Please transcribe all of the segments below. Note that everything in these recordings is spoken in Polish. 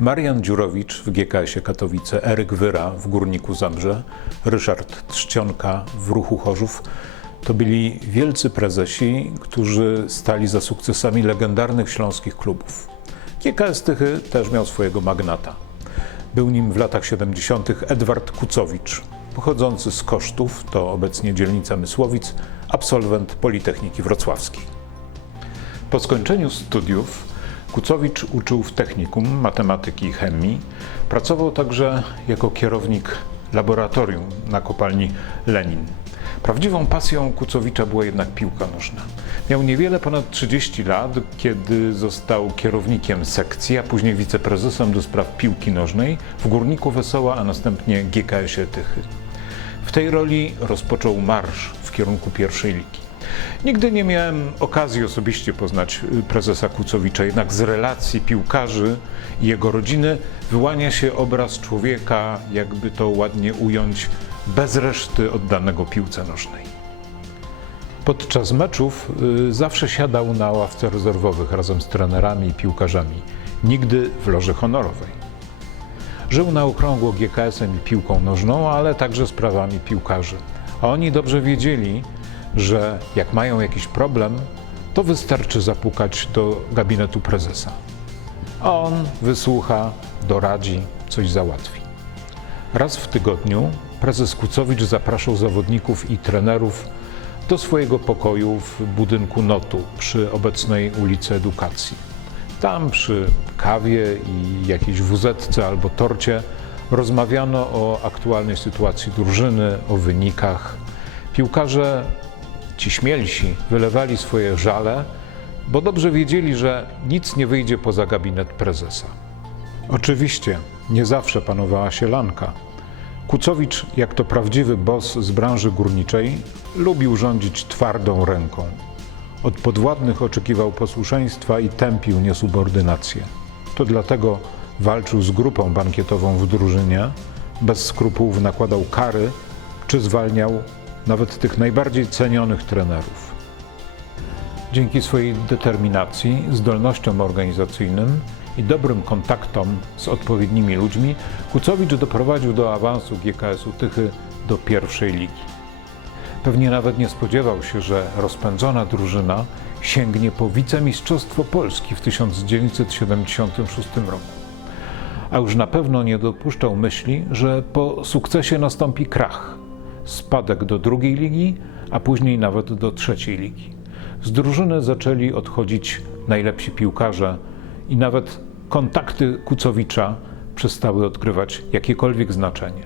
Marian Dziurowicz w GKS-ie Katowice, Eryk Wyra w Górniku Zabrze, Ryszard Trzcionka w Ruchu Chorzów to byli wielcy prezesi, którzy stali za sukcesami legendarnych śląskich klubów. GKS Tychy też miał swojego magnata. Był nim w latach 70. Edward Kucowicz, pochodzący z Kosztów, to obecnie dzielnica Mysłowic, absolwent Politechniki Wrocławskiej. Po skończeniu studiów Kucowicz uczył w technikum matematyki i chemii. Pracował także jako kierownik laboratorium na kopalni Lenin. Prawdziwą pasją Kucowicza była jednak piłka nożna. Miał niewiele ponad 30 lat, kiedy został kierownikiem sekcji, a później wiceprezesem do spraw piłki nożnej w Górniku Wesoła, a następnie GKS-ie Tychy. W tej roli rozpoczął marsz w kierunku pierwszej ligi. Nigdy nie miałem okazji osobiście poznać y, prezesa Kucowicza, jednak z relacji piłkarzy i jego rodziny wyłania się obraz człowieka, jakby to ładnie ująć, bez reszty oddanego piłce nożnej. Podczas meczów y, zawsze siadał na ławce rezerwowych razem z trenerami i piłkarzami, nigdy w loży honorowej. Żył na okrągło GKS-em i piłką nożną, ale także sprawami piłkarzy. A oni dobrze wiedzieli, że jak mają jakiś problem, to wystarczy zapukać do gabinetu prezesa. A on wysłucha, doradzi, coś załatwi. Raz w tygodniu prezes Kucowicz zapraszał zawodników i trenerów do swojego pokoju w budynku Notu przy obecnej ulicy Edukacji. Tam przy kawie i jakiejś wuzetce albo torcie rozmawiano o aktualnej sytuacji drużyny, o wynikach. Piłkarze, ci śmielsi, wylewali swoje żale, bo dobrze wiedzieli, że nic nie wyjdzie poza gabinet prezesa. Oczywiście nie zawsze panowała sielanka. Kucowicz, jak to prawdziwy boss z branży górniczej, lubił rządzić twardą ręką. Od podwładnych oczekiwał posłuszeństwa i tępił niesubordynację. To dlatego walczył z grupą bankietową w drużynie, bez skrupułów nakładał kary czy zwalniał nawet tych najbardziej cenionych trenerów. Dzięki swojej determinacji, zdolnościom organizacyjnym i dobrym kontaktom z odpowiednimi ludźmi, Kucowicz doprowadził do awansu GKS-u Tychy do pierwszej ligi. Pewnie nawet nie spodziewał się, że rozpędzona drużyna sięgnie po wicemistrzostwo Polski w 1976 roku. A już na pewno nie dopuszczał myśli, że po sukcesie nastąpi krach, spadek do drugiej ligi, a później nawet do trzeciej ligi. Z drużyny zaczęli odchodzić najlepsi piłkarze i nawet kontakty Kucowicza przestały odgrywać jakiekolwiek znaczenie.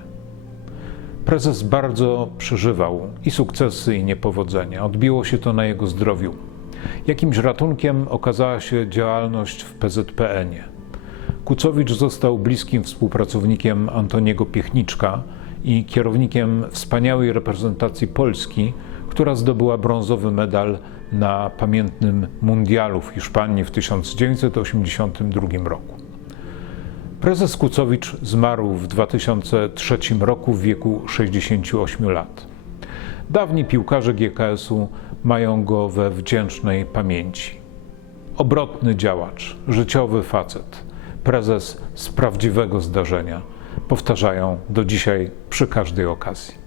Prezes bardzo przeżywał i sukcesy, i niepowodzenia. Odbiło się to na jego zdrowiu. Jakimś ratunkiem okazała się działalność w PZPN-ie. Kucowicz został bliskim współpracownikiem Antoniego Piechniczka i kierownikiem wspaniałej reprezentacji Polski, która zdobyła brązowy medal na pamiętnym mundialu w Hiszpanii w 1982 roku. Prezes Kucowicz zmarł w 2003 roku w wieku 68 lat. Dawni piłkarze GKS-u mają go we wdzięcznej pamięci. Obrotny działacz, życiowy facet, prezes z prawdziwego zdarzenia, powtarzają do dzisiaj przy każdej okazji.